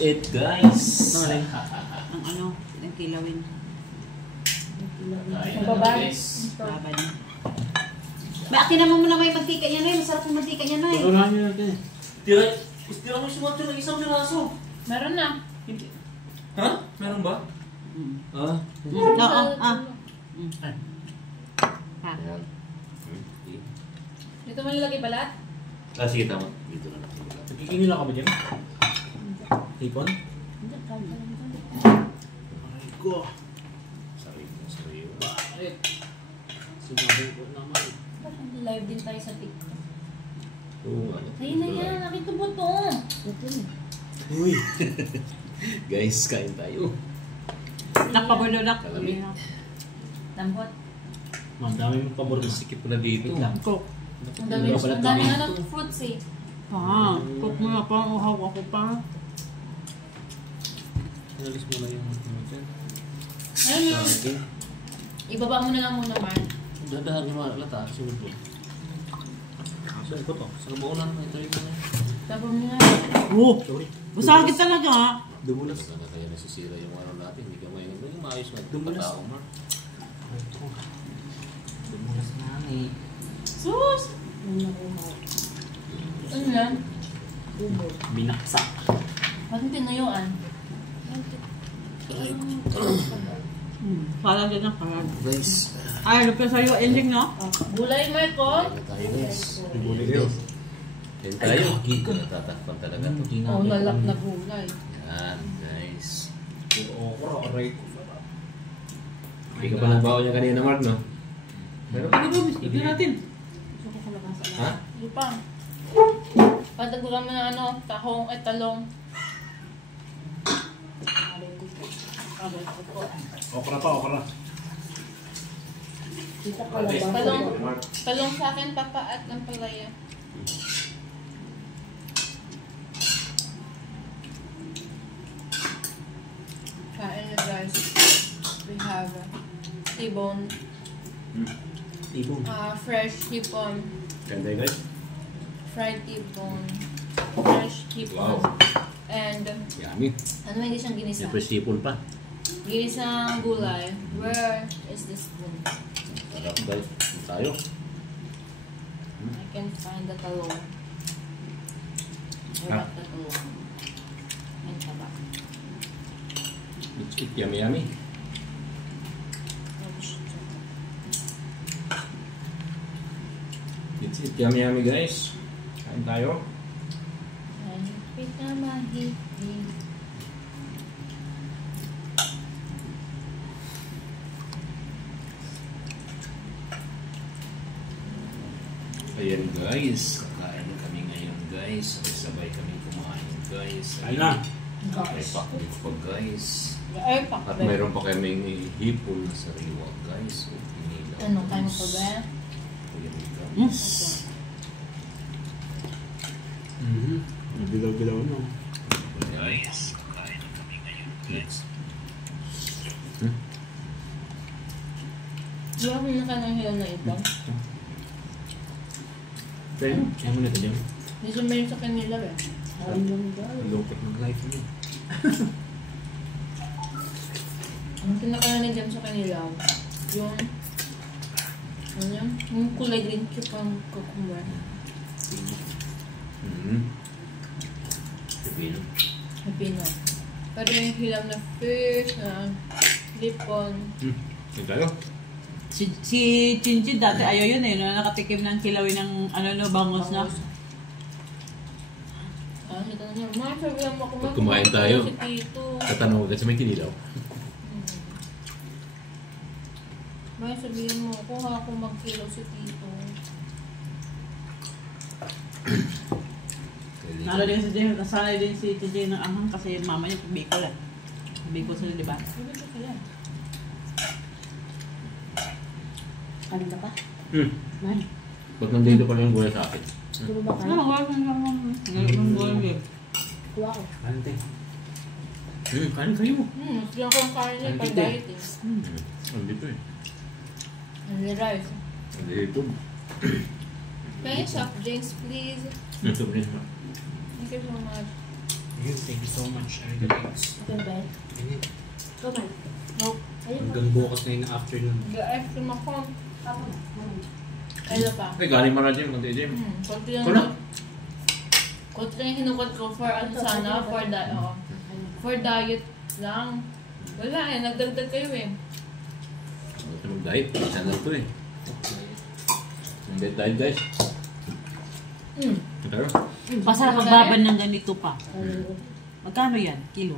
it, guys. Ang ano, nagkilawin. Ang baba. Baba niya. Akin naman mo na may mantika niya na. Masarap yung mantika niya na. Pagkulahan niyo natin. Tira mo si Matthew ng isang piraso. Meron na. Ha? Meron ba? Ah? Ayan. Dito mo nilagay balat? Ah, sige, tama. Dito na lang. Nagkikingin lang ka ba dyan? Hipon? Aray ko. Sarili mo, sarili mo. Bakit? Sinabi ko naman. Live din tayo sa TikTok. Oo, ano? Ayun na yan, nakitubo to. Uy. Guys, kain tayo. Nakpabulodak. Lambot. Ma'am, dami mong pabor na Sikip ko na dito. Cook. Ang dami na ng fruits eh. Cook mo na pa. Uhaw ako pa. Nalis mo na yung dyan. Ayun yun. Ibaba mo na lang muna, Mark. Dadahan yung mga lata. Sunod po. Saan ko to? Sa kabuulan. Ito rin na. Tapos mo na. Sorry. Masakit talaga ha. Dumulas. Basta na kaya nasisira yung ano natin. Hindi ka may maayos na. Dumulas. Patao, Mark. Dumulas na eh. Sus! Ano yan? Binaksak. Bakit tinuyuan? Parang dyan ang karan. Guys. Ay, lupin sa'yo ending no? Gulay, Marco? Kain na tayo, guys. Ibuli kayo. Kain tayo. Natatakpan talaga to. Oo, lalap na gulay. Yan, guys. Okra, aray ko. Hindi ka pa nagbawa niya kanina, Mark, no? Pero ano ba? Hindi natin. Gusto ko kalabasa na. Ha? Hindi pa. Patagulan mo ng ano, tahong at talong. Okra pa, okra. Talong sa akin, papa, at ng palaya. Kain na guys. We have T-bone. Ibong. Fresh hipon. Ganda, guys. Fried T-bone. Fresh hipon. Wow. And, Yummy. ano hindi siyang ginisa? Siyempre, sipon pa. Ginisang gulay. Where is the spoon? Sarap, guys. Tayo. I can find the talong. Where Ah. the talong? And taba. Let's eat. Yummy, yummy. Let's eat. Yummy, yummy, guys. Kain tayo. Mahigpit na mahigpit. Ayan, guys. Kakain na kami ngayon, guys. Sabay kami kumain, guys. Ayun na. May pakbit pa, guys. Ay, At pakbet. mayroon pa kaming hipon na sariwa, guys. O, pinilaw. Ano, kaya mo pa ba? Ayan, guys. Bilaw-bilaw no. Guys, kakain na kami ngayon, guys. Di ba kung nakananghilan na ito? Pero, ayaw mo na ito dyan. Hindi sumayon sa kanila eh. Ang lupit ng life niyo. Ang pinakalan ni Jam sa kanila, yung, ano yun? Yung kulay green cucumber. Pipino. Pipino. Pero yung hilam na fish, na lipon. Kain tayo. Si Chinchin dati ayaw yun eh. No? Nakatikim ng kilawin ng ano no, bangus na. Ito na niya, Ma, sabi lang mo Pag kumain tayo. Si Tito. Tatanong agad sa may kinilaw. Ma, sabihin mo, kuha ako magkilaw si Tito. Nalo din si Jim, nasanay din si Chinchin ng amang kasi mama niya Bicol eh. Bicol sila, di ba? Sabi ko kaya. Kanin ka pa? Man. Pag nandito pa lang yung gulay sa akin. Gulo ba kayo? Ano, wala kang naman. Ngayon, wala kang Kuha ko. Kante. Kanin kayo. Mas lang kong kain niya pag diet eh. Nandito eh. And the rice. Nandito. Can you soft drinks please? Ito rin. Thank you so much. Ayun, thank you so much. Arigatos. Okay ba? Ayun. Kumain. Nope. Ayun pa. Hanggang bukas na yung afternoon. Nag-ice cream ako. Papa na. Kumain. Kaya pa. Ay, galing mo na Jim. Kunti Jim. Konti lang. Wala. Konti lang yung hinukot ko for ano sana, for diet. Oo. For diet lang. Wala eh, nagdagdag kayo eh. Mag-diet. Channel to eh. Mag-diet guys. Pero, Pasarap magbaban ng ganito pa. Ayun. Magkano yan? Kilo?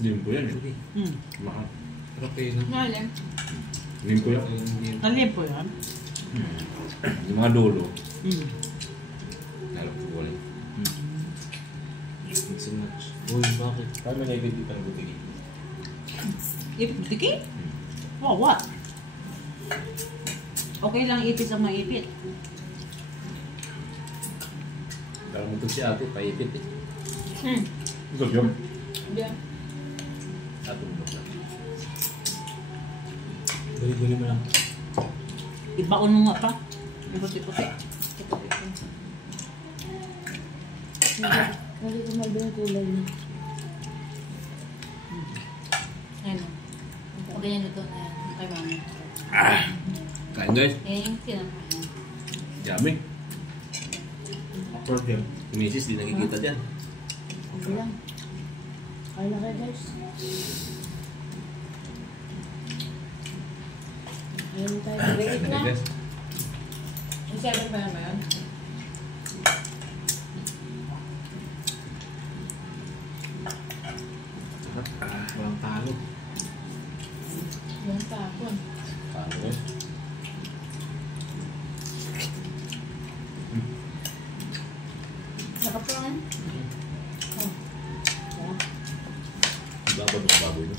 Jim po yan eh. Hmm. Mahal. Sarap eh, no? Ngayon. Jim po yan. Alin po yan? Yung mga dulo. Hmm. Nalap ko ulit. Thank you so much. Uy, bakit? Kaya may naibig dito ng butigi. Ipit? Oh, what? Okay lang ipit sa maipit. Parang muntog si ate, paipit eh. Hmm. Ito yun. Yeah. Atong blok lang. Buli-buli mo lang. Ibaon mo nga pa. Puti-puti. Hindi ko maldo yung kulay niya. Ayun. Okay yan ito na yan. Kay mama. Kain guys. Yan yung kinakain. Yummy. Awkward yan. Si Mrs. di nakikita dyan. Okay lang. Kaya na kayo guys. Ayun tayo. Break na. Guys. Yung 7 pa yan ba yan? Walang talo. Yung tapon. Paano guys? Nakapangan? Babad ng baboy no?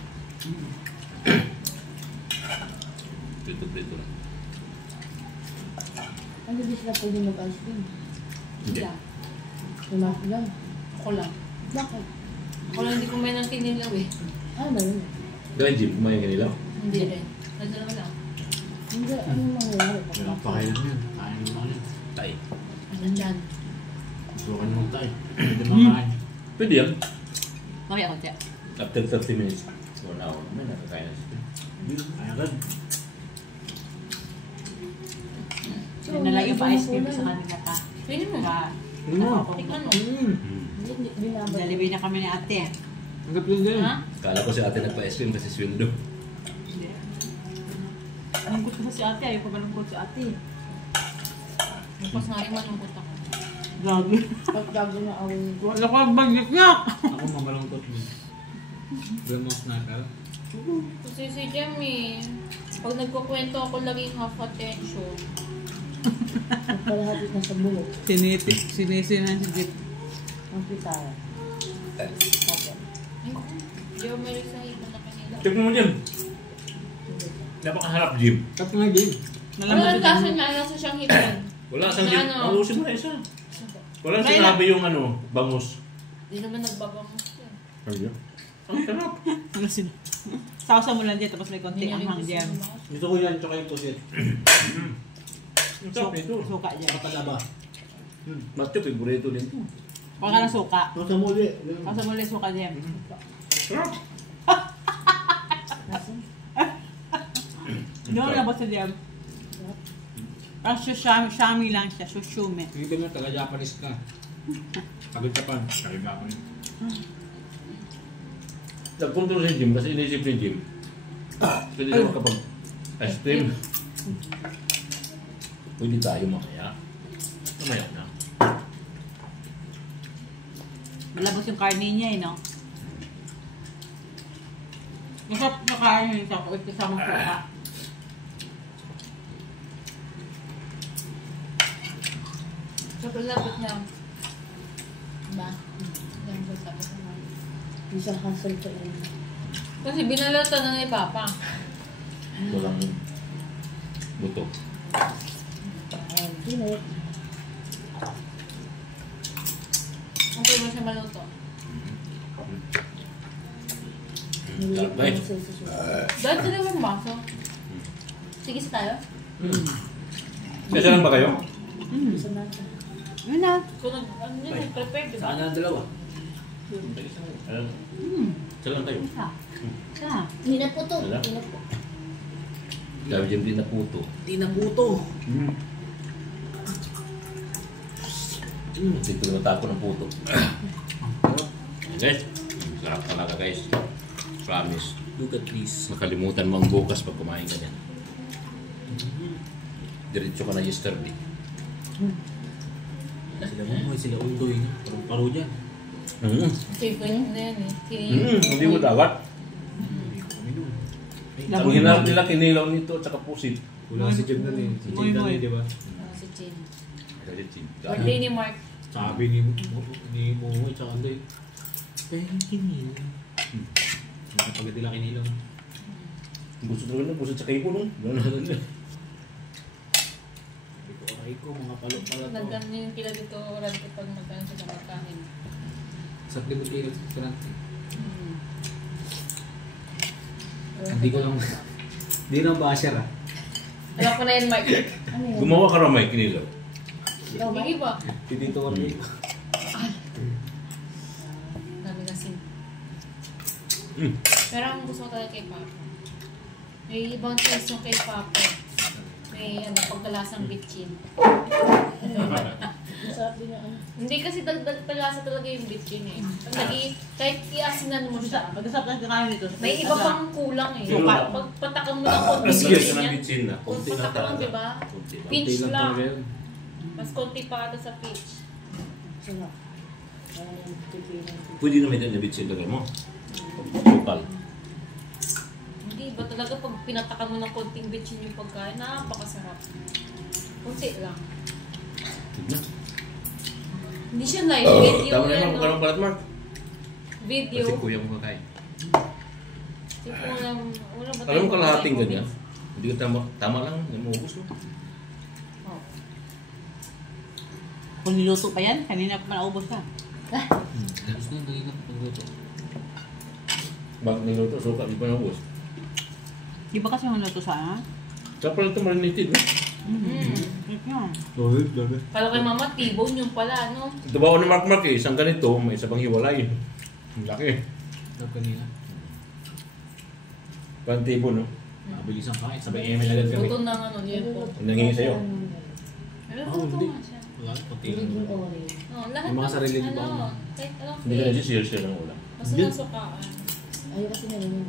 Prito-prito lang. Ano di sila pwede mag-ice cream? Hindi. Lumaki lang. Ako lang. Bakit? Ako lang hindi kumain ng kinilaw eh. Ano ba yun? Gawin Jim, kumain ka nila. Hindi rin. Nandun naman lang. Hindi, ano mangyayari? Walang pakailan yan. Kain mo lang yan. Tay. Ano dyan? Sukan mo tayo. Pwede makain. Pwede yan. Mamaya ako siya. After 30 minutes. 1 hour naman, nakakain na siya. Ay, agad. Nalayo pa ice cream sa kanila pa. Pwede mo. Diba? Tikman mo. Hindi, binabad. Jollibee na kami ni ate. Agad yun din. Ha? Kala ko si ate nagpa-ice cream kasi sweldo. Malungkot ko si ate. Ayaw ko malungkot si ate. Bukas nga rin malungkot ako. Lagi. Pag gago na awin ko. Wala ko ang bagit niya. Ako mamalungkot mo. Doon mo sniper. Kasi si Jemmy, pag nagkukwento ako laging half attention. Pagkalahati na sa buhok. Sinisinan si Jeep. Ang pitara. Tapos. Ay, di ako meron sa iba na kanila. Check mo Jim. Napakaharap Jim. Tap nga din. Wala ang kaso niya, nasa siyang hipon. Wala sang Na Jim. ano? Alusin mo na isa. Wala sinabi yung ano, bangus. Di naman nagbabamos yun. Ayun. Ang sarap. Ano sino? Sausa mo lang dyan tapos may konting anghang dyan. Gusto ko yan, tsaka yung pusit. Ang sarap ito. Suka dyan. Patalaba. Matyo, favorito din ito. Huwag ka ng suka. Masa muli. Kasi muli suka dyan. Sarap. Nasaan? Doon labas sa dyan. Parang shami lang siya. Shushumi. Hindi mo taga-Japanese ka. Pagod ka pa. Kaiba ako yun. Nagpunto na si Jim kasi inisip ni Jim. Pwede naman kapag ice cream. Pwede tayo mamaya. Mamaya na. Malabos yung karne niya eh, no? Masarap na karne yung sa kasamang suka. Sobrang lapit niya. Ba? Yan ba sabi ko nga. Hindi siya hassle ka yun. Kasi binalata na ni Papa. Ito lang yung buto. Pinit. Ang pwede mo siya maluto. Nililit ko Right. na siya sa suka. Dahil sila yung baso. Sige sa tayo. Kaya lang ba kayo? Isa na siya. Yun na. Kung ano yun, nag-prepare, di ba? Saan na ang dalawa? Alam, saan lang kayo? Isa. Isa. Hindi na po to. Wala. Hindi na po. Sabi dyan din na puto. Di na puto. Dito na tako ng puto. Guys, sarap talaga guys. Promise. Look at this. Makalimutan mo ang bukas pag kumain ka yan. Diretso ka na yesterday. Sila mo, sila undoy. Parang-paro dyan. Favorite na yan eh. Hindi mo dagat. Kami nun. Ang hinarap nila kinilaw nito at saka pusit. Wala si Jeb na eh. Si Jeb na eh, di ba? Si Chin. Birthday Birthday ni Mark. Sabi ni Momo, tsaka Andoy. Thank you. Nakapagod nila kinilaw. Gusto talaga na, gusto sa kayo no? Sabi ko, aray ko, mga palo-palo to. Nagano yung kila dito oras pag magkano siya magkain. Sa libot kayo, hindi ko lang, hindi lang basher ah. Alam ko na yan, Mark. Ano yun? Gumawa ka ramay kinilaw. Ikaw ba? Hindi ba? Hindi ito kami. Dami kasi. Pero ang gusto ko talaga kay Papa. May ibang taste yung kay Papa. May pagkalasang bitchin. Masarap din yung ano. Hindi kasi dagdag palasa talaga yung bitchin eh. Kahit iasinan mo siya. Pag-usap lang kakain dito. May iba pang kulang eh. Suka. Pag patakan mo ng konti Sige, bitchin ka ng yan. bitsin na. Kung Kunti lang patakan, talaga. diba? Kunti lang. Pinch Konti lang. talaga yun. Mas konti pa ata sa peach. Sarap. Kaya yung tipinan ko. Pwede naman din na bitsin talaga mo. Lokal. Hindi ba talaga pag pinatakan mo ng konting bitchin yung pagkain, napakasarap. Kunti lang. Tignan. Hindi siya live video Tama na yan, naman, magkaroon no? palat Mark. Video. Kasi kuya mo kakain. Tipo, wala ba Alam mo tayong kalahating comments? ganyan. Hindi ka tama lang, namuubos mo. Oh. Kung niluto pa yan, kanina pa naubos ka. Tapos na, naging na pagluto. Bakit niluto, suka, di pa naubos. Di ba kasi niluto sa ano? Saka pala ito marinated, no? Ito yun. Dami. Pala kay Mama, T-bone yung pala, no? Ito ba ako ni Mark eh, isang ganito, may isa pang hiwalay. Ang laki. Sarap kanina. Pantibo, no? Nakabilis ang kain. Sabay eme agad kami. Luto ng ano, liempo. Ang nangingi sa'yo. Pero Oh, luto hindi. nga siya. Wala, pati Hindi lang. yung orange. Oh, lahat Yung mga ng- sarili ano, ba? kahit anong Hindi ka flavor. nag-share ng ulam. Basta nasukaan. Ayaw kasi na rin yun.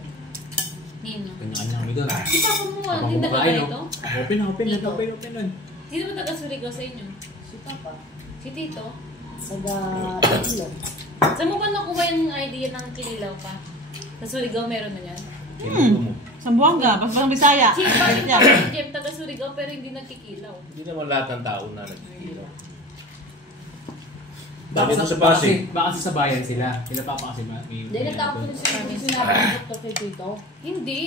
Nino. Kanya-kanya kami doon. Di ba kung mo, Habang hindi kumakain, nagkakain no? ito? Open Dito. nun. Sino ba taga-Surigao sa inyo? Si Papa. Si Tito? Taga Ilo. Saan mo ba nakuha yung idea ng kinilaw pa? Sa Surigao meron na yan? Kinulo mo. Sambuanga, pas Bisaya. Si bakit Yan. niya? Jem, taga-Surigao pero hindi nagkikilaw. Hindi naman lahat ng tao na nagkikilaw. Baka Bakit mo sa Pasig? Baka sa bayan sila. Sila Papa kasi may... Hindi, natapos ko sinabi ng doktor kay Tito. Hindi,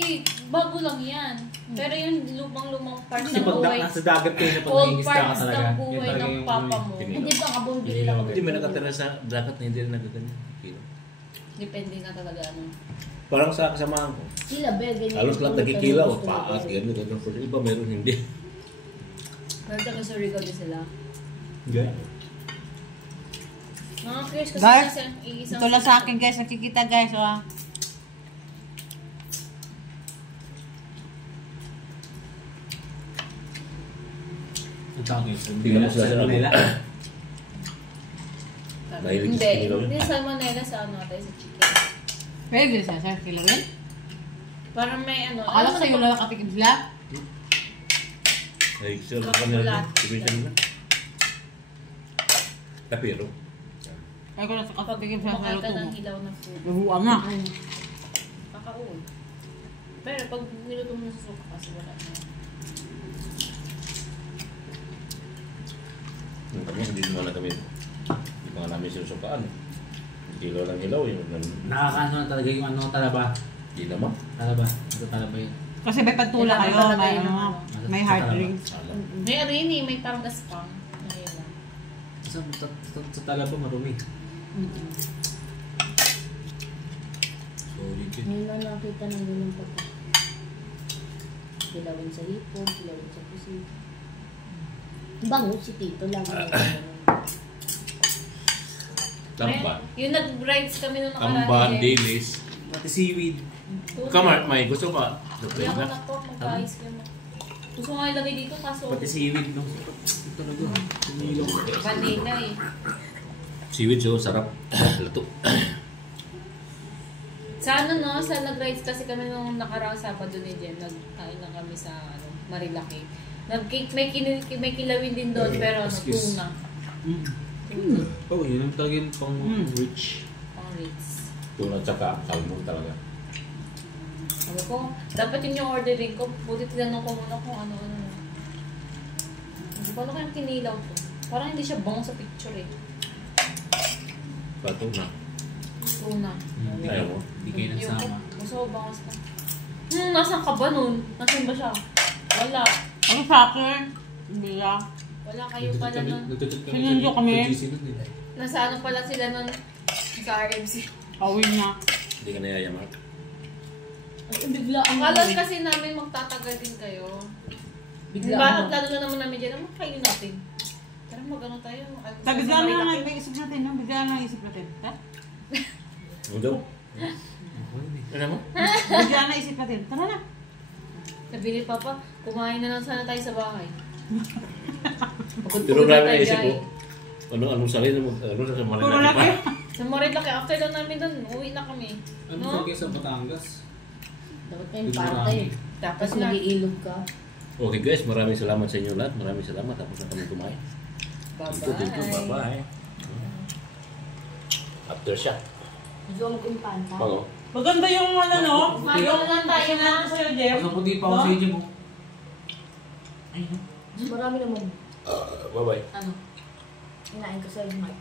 bago lang yan. Pero yung lumang-lumang parts Kasi ng pag buhay, nasa dagat kayo na pag old nangingisda ka parts talaga. ng Yun buhay talaga ng yung papa ano mo. Hindi. Hindi ba kabundili lang ako. Hindi may nakatira sa dagat na hindi rin nagaganyan. Kilaw. Depende na talaga ano. Parang sa kasamahan ko. Sila, be, ganyan. Halos lahat nagkikilaw. Paat, gano'n, gano'n. Pero iba meron hindi. Pero taga-Surigao din sila. Ganyan. Mga curious kasi Guys, isang ito lang sa akin guys, nakikita guys. Oh. Ang tawag yun. Tingnan mo sila sa Manila. Mahilig Hindi, sa kinilaw. hindi salmonella sa ano tayo sa chicken. Pwede din siya, sir. Kilawin? Parang may ano. Akala ko sa'yo lang nakatikim sila. Ay, sila ka nila. Sabihin nila. Tapiro. Kaya ko lang sa katikim sila sa Kumakain ka luto ng mo. hilaw na food. Nahuwa nga. Kakauwi. Pero pag niluto mo sa suka kasi wala na. Kami, hindi naman na kami. Hindi pa nga namin sinusukaan. Hilaw lang hilaw. Nakakaano na talaga yung ano, talaba. Hindi naman. Talaba. Ito talaba yun. Kasi may pantula Kailangan kayo, talaga may, yun ng ano, ano. may hard drinks. Alam. May ano yun eh, may parang gaspang. Ayun lang. Sa talaba marumi. Solid yun. Ngayon na nakita ng ganun pagka. Kilawin sa hipon, kilawin sa pusit. Bango si Tito lang. Tamban. Yung nag-rides kami nung nakaraan. Tamban, eh. Dailies. Pati seaweed. Kamar, may gusto ka? Hindi ako na to, mag-ice cream. Gusto ko nga ilagay dito kaso Pati seaweed no. Ito talaga. Tumilong. vanilla eh. Seaweed so sarap. Luto. Sa ano no, sa nag-rides kasi kami nung nakaraang Sabado ni Jen, nagkain na kami sa Marilaki. May kilawin din doon pero tuna. Oh, yun ang talagang pang rich. Pang Ritz. Tuna tsaka salmon talaga. Sabi ko, dapat yun yung ordering ko. Buti tinanong ko muna kung ano-ano. Hindi ko alam kayang kinilaw to. Parang hindi siya bango sa picture eh. Tuna. Tuna. Ayaw mo? Hindi kayo nagsama. Gusto ko bangas pa. Nasaan ka ba nun? Nasaan ba siya? Wala. Ano soccer? Hindi lang. Wala kayo pala nun. Sinundo kami. Nasa ano pala sila nun? Sa RMC. Awin na. Hindi ka nayayaman. Bigla ang Akala kasi namin magtatagal din kayo. Bigla Diba? ang Lalo na naman namin dyan. Ano kainin natin? Tara mag-ano tayo. Sa bigla na lang isip natin, no? Bigla na lang isip natin. Ha? Ano daw? Ano mo? Bigla na isip natin. Tara na. Sabi ni Papa, kumain na lang sana tayo sa bahay. Pero grabe na isip ko. Anong sakit mo? Ano sa Puro Marilaki laki. pa? Sa Marilaki, after lang namin doon, uwi na kami. Ano No? talaga sa Batangas? Dapat kayong parte. Tapos Tapos na. nag-iilog ka. Okay guys, maraming salamat sa inyo lahat. Maraming salamat. Tapos na kami kumain. Thank you. Bye-bye. After shot. Gusto mo mag-impanta. Pango. Maganda yung ano, no? Kumain na lang tayo na. Sa'yo, Jeff. Ang puti pa ako sa inyo mo. Marami naman. Bye-bye. Ano? Hinain ko sa'yo, Mark.